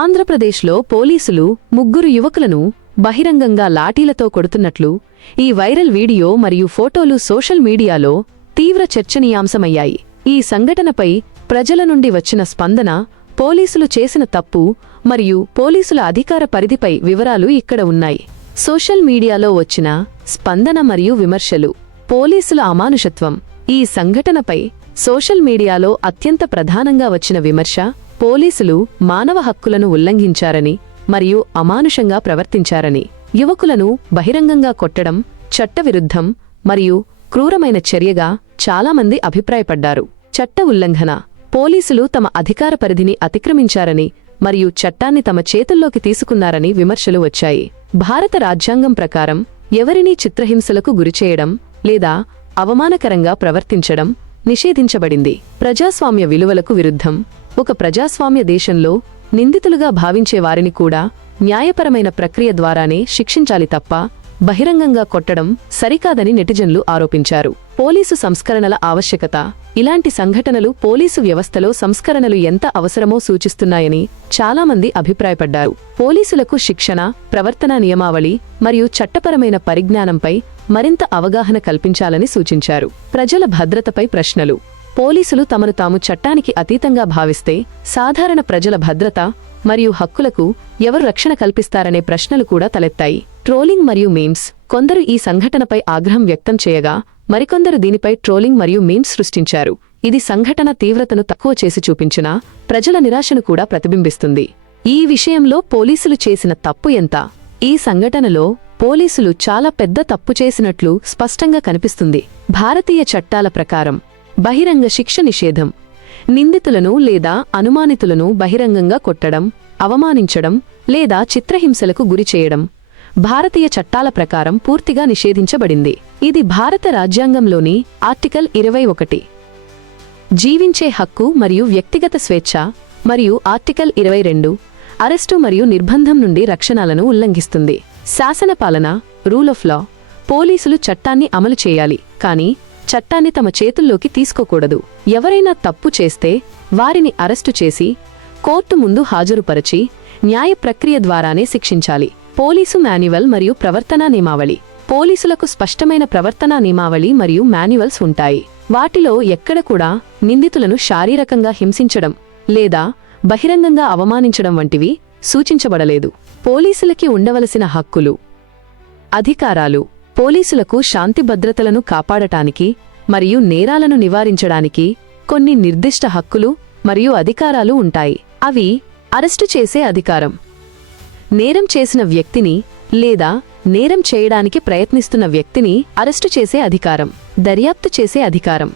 ఆంధ్రప్రదేశ్లో పోలీసులు ముగ్గురు యువకులను బహిరంగంగా లాఠీలతో కొడుతున్నట్లు ఈ వైరల్ వీడియో మరియు ఫోటోలు సోషల్ మీడియాలో తీవ్ర చర్చనీయాంశమయ్యాయి. ఈ సంఘటనపై ప్రజల నుండి వచ్చిన స్పందన పోలీసులు చేసిన తప్పు మరియు పోలీసుల అధికార పరిధిపై వివరాలు ఇక్కడ ఉన్నాయి. సోషల్ మీడియాలో వచ్చిన స్పందన మరియు విమర్శలు పోలీసుల అమానుషత్వం. ఈ సంఘటనపై సోషల్ మీడియాలో అత్యంత ప్రధానంగా వచ్చిన విమర్శ పోలీసులు మానవ హక్కులను ఉల్లంఘించారని మరియు అమానుషంగా ప్రవర్తించారని యువకులను బహిరంగంగా కొట్టడం చట్టవిరుద్ధం మరియు క్రూరమైన చర్యగా చాలామంది అభిప్రాయపడ్డారు. చట్ట ఉల్లంఘన పోలీసులు తమ అధికార పరిధిని అతిక్రమించారని మరియు చట్టాన్ని తమ చేతుల్లోకి తీసుకున్నారని విమర్శలు వచ్చాయి. భారత రాజ్యాంగం ప్రకారం ఎవరినీ చిత్రహింసలకు గురిచేయడం లేదా అవమానకరంగా ప్రవర్తించడం నిషేధించబడింది. ప్రజాస్వామ్య విలువలకు విరుద్ధం. ఒక ప్రజాస్వామ్య దేశంలో నిందితులుగా భావించే వారిని కూడా న్యాయపరమైన ప్రక్రియ ద్వారానే శిక్షించాలి తప్ప బహిరంగంగా కొట్టడం సరికాదని నెటిజన్లు ఆరోపించారు. పోలీసు సంస్కరణల ఆవశ్యకత ఇలాంటి సంఘటనలు పోలీసు వ్యవస్థలో సంస్కరణలు ఎంత అవసరమో సూచిస్తున్నాయని చాలామంది అభిప్రాయపడ్డారు. పోలీసులకు శిక్షణ ప్రవర్తనా నియమావళి మరియు చట్టపరమైన పరిజ్ఞానంపై మరింత అవగాహన కల్పించాలని సూచించారు. ప్రజల భద్రతపై ప్రశ్నలు. పోలీసులు తమను తాము చట్టానికి అతీతంగా భావిస్తే సాధారణ ప్రజల భద్రత మరియు హక్కులకు ఎవరు రక్షణ కల్పిస్తారనే ప్రశ్నలు కూడా తలెత్తాయి. ట్రోలింగ్ మరియు మీమ్స్. కొందరు ఈ సంఘటనపై ఆగ్రహం వ్యక్తం చేయగా మరికొందరు దీనిపై ట్రోలింగ్ మరియు మీమ్స్ సృష్టించారు. ఇది సంఘటన తీవ్రతను తక్కువ చేసి చూపించినా ప్రజల నిరాశను కూడా ప్రతిబింబిస్తుంది. ఈ విషయంలో పోలీసులు చేసిన తప్పు ఎంత? ఈ సంఘటనలో పోలీసులు చాలా పెద్ద తప్పు చేసినట్లు స్పష్టంగా కనిపిస్తుంది. భారతీయ చట్టాల ప్రకారం బహిరంగ శిక్ష నిషేధం. నిందితులను లేదా అనుమానితులను బహిరంగంగా కొట్టడం అవమానించడం లేదా చిత్రహింసలకు గురిచేయడం భారతీయ చట్టాల ప్రకారం పూర్తిగా నిషేధించబడింది. ఇది భారత రాజ్యాంగంలోని ఆర్టికల్ ఇరవై ఒకటి. జీవించే హక్కు మరియు వ్యక్తిగత స్వేచ్ఛ మరియు ఆర్టికల్ ఇరవై రెండు అరెస్టు మరియు నిర్బంధం నుండి రక్షణలను ఉల్లంఘిస్తుంది. శాసనపాలన రూల్ ఆఫ్ లా పోలీసులు చట్టాన్ని అమలు చేయాలి. కానీ చట్టాన్ని తమ చేతుల్లోకి తీసుకోకూడదు. ఎవరైనా తప్పు చేస్తే వారిని అరెస్టు చేసి కోర్టు ముందు హాజరుపరచి న్యాయ ప్రక్రియ ద్వారానే శిక్షించాలి. పోలీసు మాన్యువల్ మరియు ప్రవర్తనా నియమావళి. పోలీసులకు స్పష్టమైన ప్రవర్తనా నియమావళి మరియు మాన్యువల్స్ ఉంటాయి. వాటిలో ఎక్కడ కూడా నిందితులను శారీరకంగా హింసించడం లేదా బహిరంగంగా అవమానించడం వంటివి సూచించబడలేదు. పోలీసులకి ఉండవలసిన హక్కులు అధికారాలు పోలీసులకు శాంతి భద్రతలను కాపాడటానికి మరియు నేరాలను నివారించడానికి కొన్ని నిర్దిష్ట హక్కులు మరియు అధికారాలు ఉంటాయి. అవి అరెస్టు చేసే అధికారం. నేరం చేసిన వ్యక్తిని లేదా నేరం చేయడానికి ప్రయత్నిస్తున్న వ్యక్తిని అరెస్టు చేసే అధికారం. దర్యాప్తు చేసే అధికారం.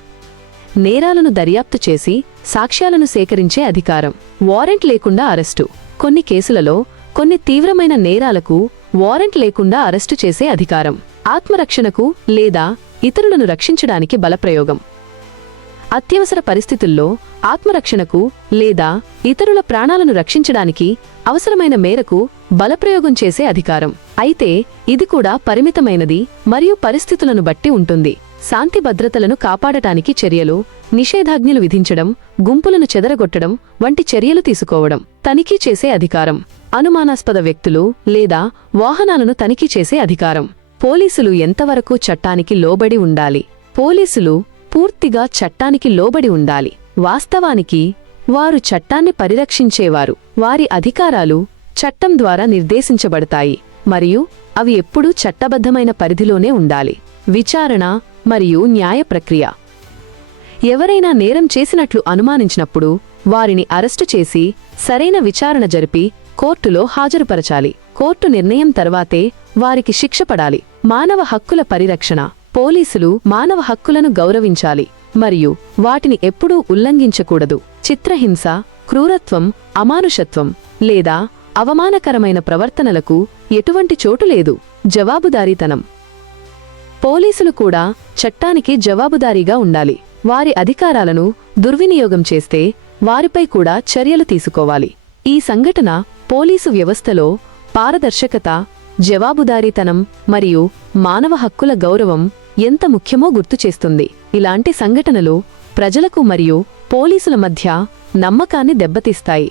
నేరాలను దర్యాప్తు చేసి సాక్ష్యాలను సేకరించే అధికారం. వారెంట్ లేకుండా అరెస్టు. కొన్ని కేసులలో కొన్ని తీవ్రమైన నేరాలకు వారెంట్ లేకుండా అరెస్టు చేసే అధికారం. ఆత్మరక్షణకు లేదా ఇతరులను రక్షించడానికి బలప్రయోగం. అత్యవసర పరిస్థితుల్లో ఆత్మరక్షణకు లేదా ఇతరుల ప్రాణాలను రక్షించడానికి అవసరమైన మేరకు బలప్రయోగం చేసే అధికారం. అయితే ఇది కూడా పరిమితమైనది మరియు పరిస్థితులను బట్టి ఉంటుంది. శాంతి భద్రతలను కాపాడటానికి చర్యలు నిషేధాజ్ఞలు విధించడం గుంపులను చెదరగొట్టడం వంటి చర్యలు తీసుకోవడం తనిఖీ చేసే అధికారం. అనుమానాస్పద వ్యక్తులు లేదా వాహనాలను తనిఖీ చేసే అధికారం. పోలీసులు ఎంతవరకు చట్టానికి లోబడి ఉండాలి? పోలీసులు పూర్తిగా చట్టానికి లోబడి ఉండాలి. వాస్తవానికి వారు చట్టాన్ని పరిరక్షించేవారు. వారి అధికారాలు చట్టం ద్వారా నిర్దేశించబడతాయి. మరియు అవి ఎప్పుడూ చట్టబద్ధమైన పరిధిలోనే ఉండాలి. విచారణ మరియు న్యాయ ప్రక్రియ. ఎవరైనా నేరం చేసినట్లు అనుమానించినప్పుడు వారిని అరెస్టు చేసి సరైన విచారణ జరిపి కోర్టులో హాజరుపరచాలి. కోర్టు నిర్ణయం తర్వాతే వారికి శిక్ష పడాలి. మానవ హక్కుల పరిరక్షణ. పోలీసులు మానవ హక్కులను గౌరవించాలి. మరియు వాటిని ఎప్పుడూ ఉల్లంఘించకూడదు. చిత్రహింస క్రూరత్వం అమానుషత్వం లేదా అవమానకరమైన ప్రవర్తనలకు ఎటువంటి చోటు లేదు. జవాబుదారీతనం. పోలీసులు కూడా చట్టానికి జవాబుదారీగా ఉండాలి. వారి అధికారాలను దుర్వినియోగం చేస్తే వారిపై కూడా చర్యలు తీసుకోవాలి. ఈ సంఘటన పోలీసు వ్యవస్థలో పారదర్శకత జవాబుదారీతనం మరియు మానవ హక్కుల గౌరవం ఎంత ముఖ్యమో గుర్తుచేస్తుంది ఇలాంటి సంఘటనలు ప్రజలకు మరియు పోలీసుల మధ్య నమ్మకాన్ని దెబ్బతీస్తాయి.